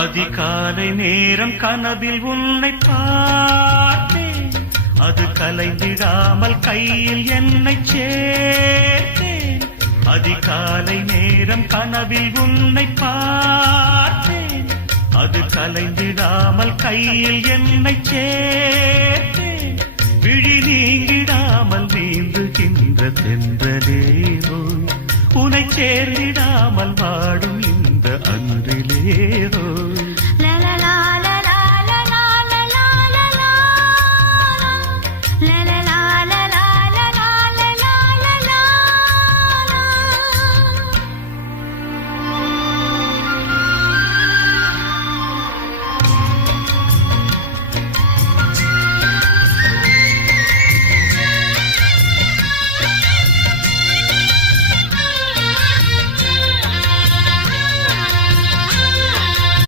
அதிகாலை நேரம் கனவில் உன்னை பார்த்தேன், அது கலைந்திடாமல் கையில் என்னை சேர்த்தேன். அதிகாலை நேரம் கனவில் உன்னை பார்த்தேன், அது கலைந்திடாமல் கையில் என்னை சேர்த்தேன். விழி நீங்கிடாமல் நீந்துகின்ற தென்றலேரோ, உனை சேர்ந்திடாமல் வாடும் இந்த அன்றிலேரோ.